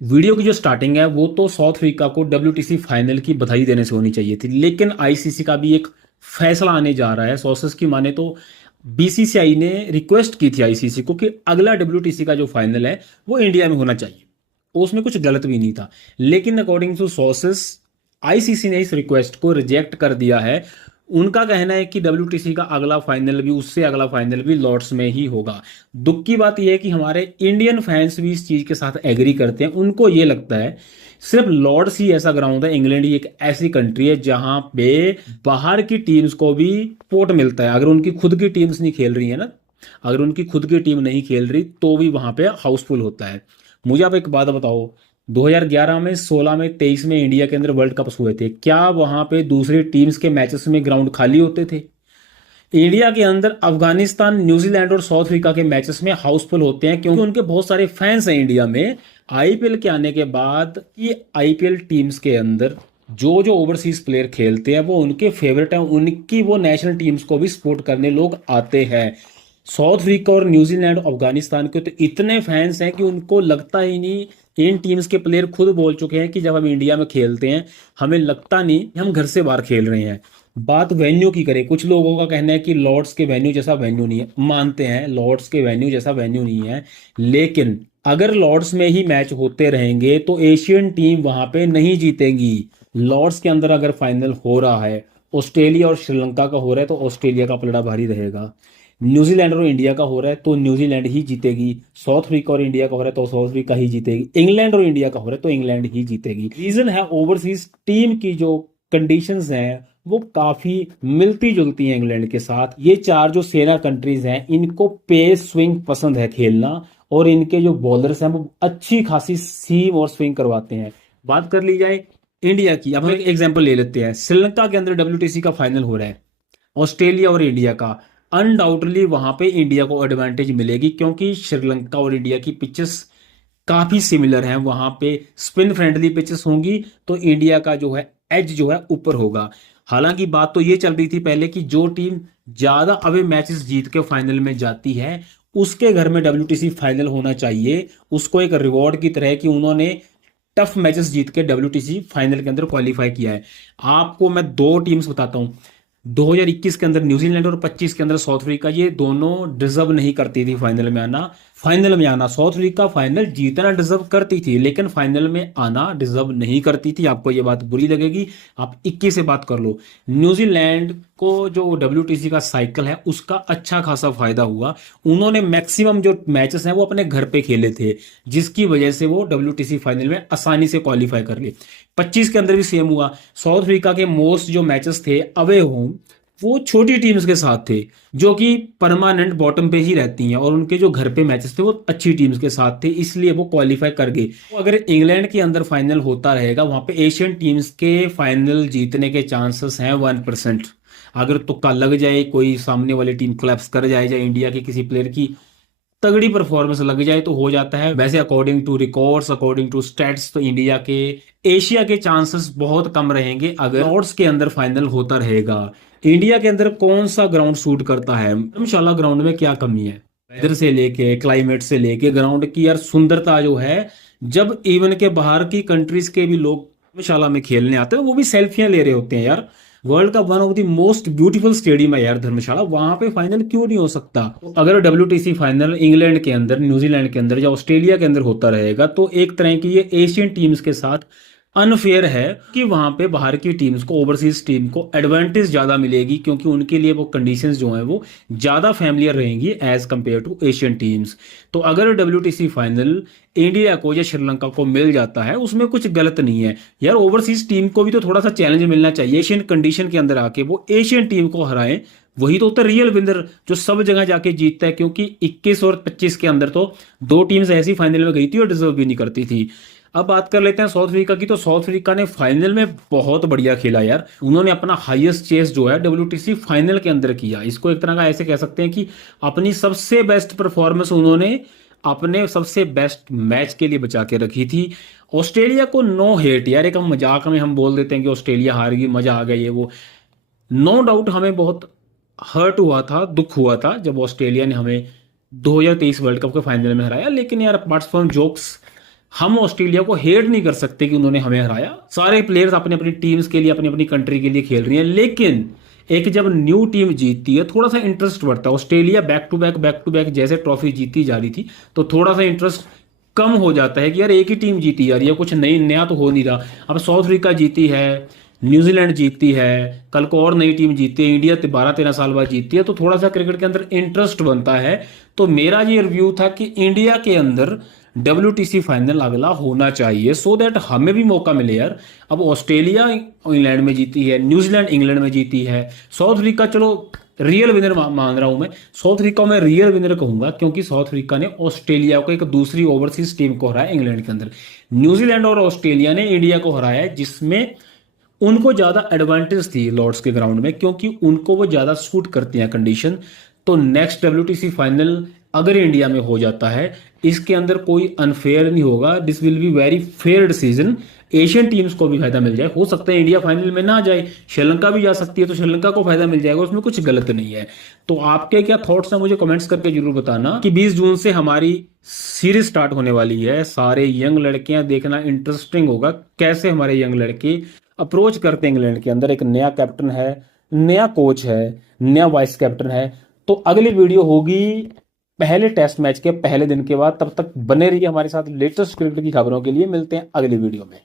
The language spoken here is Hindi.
वीडियो की जो स्टार्टिंग है वो तो साउथ अफ्रीका को डब्ल्यूटीसी फाइनल की बधाई देने से होनी चाहिए थी, लेकिन आईसीसी का भी एक फैसला आने जा रहा है। सोर्सेस की माने तो बीसीसीआई ने रिक्वेस्ट की थी आईसीसी को कि अगला डब्ल्यूटीसी का जो फाइनल है वो इंडिया में होना चाहिए। उसमें कुछ गलत भी नहीं था, लेकिन अकॉर्डिंग टू सोर्सेस आईसीसी ने इस रिक्वेस्ट को रिजेक्ट कर दिया है। उनका कहना है कि डब्ल्यूटीसी का अगला फाइनल भी, उससे अगला फाइनल भी लॉर्ड्स में ही होगा। दुख की बात यह है कि हमारे इंडियन फैंस भी इस चीज के साथ एग्री करते हैं। उनको ये लगता है सिर्फ लॉर्ड्स ही ऐसा ग्राउंड है, इंग्लैंड ही एक ऐसी कंट्री है जहां पे बाहर की टीम्स को भी सपोर्ट मिलता है। अगर उनकी खुद की टीम्स नहीं खेल रही है ना, अगर उनकी खुद की टीम नहीं खेल रही तो भी वहां पे हाउसफुल होता है। मुझे आप एक बात बताओ, 2011 में, 16 में, 23 में इंडिया के अंदर वर्ल्ड कप्स हुए थे, क्या वहां पे दूसरी टीम्स के मैचेस में ग्राउंड खाली होते थे? इंडिया के अंदर अफगानिस्तान, न्यूजीलैंड और साउथ अफ्रीका के मैचेस में हाउसफुल होते हैं क्योंकि उनके बहुत सारे फैंस हैं इंडिया में। आईपीएल के आने के बाद ये आईपीएल टीम्स के अंदर जो जो ओवरसीज प्लेयर खेलते हैं वो उनके फेवरेट हैं, उनकी वो नेशनल टीम्स को भी सपोर्ट करने लोग आते हैं। साउथ अफ्रीका और न्यूजीलैंड, अफगानिस्तान के तो इतने फैंस हैं कि उनको लगता ही नहीं। इन टीम्स के प्लेयर खुद बोल चुके हैं कि जब हम इंडिया में खेलते हैं हमें लगता नहीं कि हम घर से बाहर खेल रहे हैं। बात वेन्यू की करें, कुछ लोगों का कहना है कि लॉर्ड्स के वेन्यू जैसा वेन्यू नहीं है। मानते हैं लॉर्ड्स के वेन्यू जैसा वेन्यू नहीं है, लेकिन अगर लॉर्ड्स में ही मैच होते रहेंगे तो एशियन टीम वहां पे नहीं जीतेगी। लॉर्ड्स के अंदर अगर फाइनल हो रहा है, ऑस्ट्रेलिया और श्रीलंका का हो रहा है तो ऑस्ट्रेलिया का पलड़ा भारी रहेगा। न्यूजीलैंड और इंडिया का हो रहा है तो न्यूजीलैंड ही जीतेगी। साउथ अफ्रीका और इंडिया का हो रहा है तो साउथ अफ्रीका ही जीतेगी। इंग्लैंड और इंडिया का हो रहा है तो इंग्लैंड ही जीतेगी। रीजन है ओवरसीज टीम की जो कंडीशंस हैं वो काफी मिलती जुलती हैं इंग्लैंड के साथ। ये चार जो सेना कंट्रीज हैं इनको पेस स्विंग पसंद है खेलना, और इनके जो बॉलर्स हैं वो अच्छी खासी सीम और स्विंग करवाते हैं। बात कर ली जाए इंडिया की, अब हम एक एग्जांपल ले लेते हैं। श्रीलंका के अंदर डब्ल्यूटीसी का फाइनल हो रहा है, ऑस्ट्रेलिया और इंडिया का। अनडाउटली वहां पे इंडिया को एडवांटेज मिलेगी क्योंकि श्रीलंका और इंडिया की पिचेस काफी सिमिलर हैं। वहां पे स्पिन फ्रेंडली पिचेस होंगी तो इंडिया का जो है एज जो है ऊपर होगा। हालांकि बात तो ये चल रही थी पहले कि जो टीम ज्यादा अवे मैचेस जीत के फाइनल में जाती है उसके घर में डब्ल्यूटीसी फाइनल होना चाहिए, उसको एक रिवॉर्ड की तरह कि उन्होंने टफ मैचेस जीत के डब्ल्यूटीसी फाइनल के अंदर क्वालिफाई किया है। आपको मैं दो टीम्स बताता हूं। 2021 के अंदर न्यूजीलैंड और 25 के अंदर साउथ अफ्रीका, ये दोनों डिजर्व नहीं करती थी फाइनल में आना। फाइनल में आना साउथ अफ्रीका फाइनल जीतना डिजर्व करती थी, लेकिन फाइनल में आना डिजर्व नहीं करती थी। आपको ये बात बुरी लगेगी, आप 21 से बात कर लो। न्यूजीलैंड को जो डब्ल्यूटीसी का साइकिल है उसका अच्छा खासा फायदा हुआ। उन्होंने मैक्सिमम जो मैचेस हैं वो अपने घर पे खेले थे, जिसकी वजह से वो डब्ल्यूटीसी फाइनल में आसानी से क्वालिफाई कर लिए। 25 के अंदर भी सेम हुआ। साउथ अफ्रीका के मोस्ट जो मैचेस थे अवे होम वो छोटी टीम्स के साथ थे जो कि परमानेंट बॉटम पे ही रहती हैं, और उनके जो घर पे मैचेस थे वो अच्छी टीम्स के साथ थे, इसलिए वो क्वालिफाई कर गए। तो अगर इंग्लैंड के अंदर फाइनल होता रहेगा वहां पे एशियन टीम्स के फाइनल जीतने के चांसेस हैं 1%। अगर तुक्का लग जाए, कोई सामने वाली टीम कोलैप्स कर जाए, या इंडिया के किसी प्लेयर की तगड़ी परफॉर्मेंस लग जाए तो हो जाता है। वैसे according to records, according to stats तो इंडिया के एशिया के चांसेस बहुत कम रहेंगे अगर लॉर्ड्स के अंदर फाइनल होता रहेगा। इंडिया के अंदर कौन सा ग्राउंड सूट करता है? धर्मशाला ग्राउंड में क्या कमी है? वेदर से लेके, क्लाइमेट से लेके, ग्राउंड की यार सुंदरता जो है, जब इवन के बाहर की कंट्रीज के भी लोग धर्मशाला में खेलने आते हैं वो भी सेल्फियां ले रहे होते हैं। यार वर्ल्ड का one of the most beautiful stadium है यार धर्मशाला, वहां पे फाइनल क्यों नहीं हो सकता? अगर डब्ल्यूटीसी फाइनल इंग्लैंड के अंदर, न्यूजीलैंड के अंदर या ऑस्ट्रेलिया के अंदर होता रहेगा तो एक तरह की ये एशियन टीम्स के साथ अनफेयर है कि वहां पे बाहर की टीम्स को, ओवरसीज टीम को एडवांटेज ज्यादा मिलेगी क्योंकि उनके लिए वो कंडीशंस जो हैं वो ज्यादा फैमिलियर रहेंगी as compared to Asian teams. तो अगर डब्ल्यूटीसी फाइनल इंडिया को या श्रीलंका को मिल जाता है उसमें कुछ गलत नहीं है यार। ओवरसीज टीम को भी तो थोड़ा सा चैलेंज मिलना चाहिए, एशियन कंडीशन के अंदर आके वो एशियन टीम को हराएं। वही तो होता है रियल विनर जो सब जगह जाके जीतता है, क्योंकि 21 और 25 के अंदर तो दो टीम्स ऐसी फाइनल में गई थी और डिजर्व भी नहीं करती थी। अब बात कर लेते हैं साउथ अफ्रीका की। तो साउथ अफ्रीका ने फाइनल में बहुत बढ़िया खेला यार। उन्होंने अपना हाईएस्ट चेस जो है डब्ल्यूटीसी फाइनल के अंदर किया। इसको एक तरह का ऐसे कह सकते हैं कि अपनी सबसे बेस्ट परफॉर्मेंस उन्होंने अपने सबसे बेस्ट मैच के लिए बचा के रखी थी। ऑस्ट्रेलिया को नो हेट यार, एक हम मजाक में हम बोल देते हैं कि ऑस्ट्रेलिया हार गई, मजा आ गया ये वो। नो डाउट हमें बहुत हर्ट हुआ था, दुख हुआ था जब ऑस्ट्रेलिया ने हमें 2023 वर्ल्ड कप के फाइनल में हराया, लेकिन यार अपार्ट फ्रॉम जोक्स हम ऑस्ट्रेलिया को हेट नहीं कर सकते कि उन्होंने हमें हराया। सारे प्लेयर्स अपनी अपनी टीम्स के लिए, अपनी अपनी कंट्री के लिए खेल रही हैं, लेकिन एक जब न्यू टीम जीतती है थोड़ा सा इंटरेस्ट बढ़ता है। ऑस्ट्रेलिया बैक टू बैक जैसे ट्रॉफी जीती जा रही थी, तो थोड़ा सा इंटरेस्ट कम हो जाता है कि यार एक ही टीम जीती जा रही है, कुछ नई नया तो हो नहीं रहा। अब साउथ अफ्रीका जीती है, न्यूजीलैंड जीतती है, कल को और नई टीम जीतती है, इंडिया 12-13 साल बाद जीतती है, तो थोड़ा सा क्रिकेट के अंदर इंटरेस्ट बनता है। तो मेरा ये रिव्यू था कि इंडिया के अंदर WTC फाइनल अगला होना चाहिए, सो दैट हमें भी मौका मिले यार। अब ऑस्ट्रेलिया इंग्लैंड में जीती है, न्यूजीलैंड इंग्लैंड में जीती है, साउथ अफ्रीका चलो रियल विनर मान रहा हूं मैं, साउथ अफ्रीका में रियल विनर कहूंगा, क्योंकि साउथ अफ्रीका ने ऑस्ट्रेलिया को, एक दूसरी ओवरसीज टीम को हराया इंग्लैंड के अंदर। न्यूजीलैंड और ऑस्ट्रेलिया ने इंडिया को हराया है, जिसमें उनको ज्यादा एडवांटेज थी लॉर्ड्स के ग्राउंड में, क्योंकि उनको वो ज्यादा सूट करती हैं कंडीशन। तो नेक्स्ट WTC फाइनल अगर इंडिया में हो जाता है, इसके अंदर कोई अनफेयर नहीं होगा, this will be very fair decision. Asian teams को भी फायदा मिल जाए, हो सकता है इंडिया फाइनल में ना जाए, श्रीलंका भी जा सकती है, तो श्रीलंका को फायदा मिल जाएगा, उसमें कुछ गलत नहीं है। तो आपके क्या थॉट्स हैं मुझे कमेंट्स करके जरूर बताना कि 20 जून से हमारी सीरीज स्टार्ट होने वाली है। सारे यंग लड़कियां देखना इंटरेस्टिंग होगा, कैसे हमारे यंग लड़के अप्रोच करते हैं इंग्लैंड के अंदर। एक नया कैप्टन है, नया कोच है, नया वाइस कैप्टन है। तो अगली वीडियो होगी पहले टेस्ट मैच के पहले दिन के बाद। तब तक बने रहिए हमारे साथ लेटेस्ट क्रिकेट की खबरों के लिए। मिलते हैं अगली वीडियो में।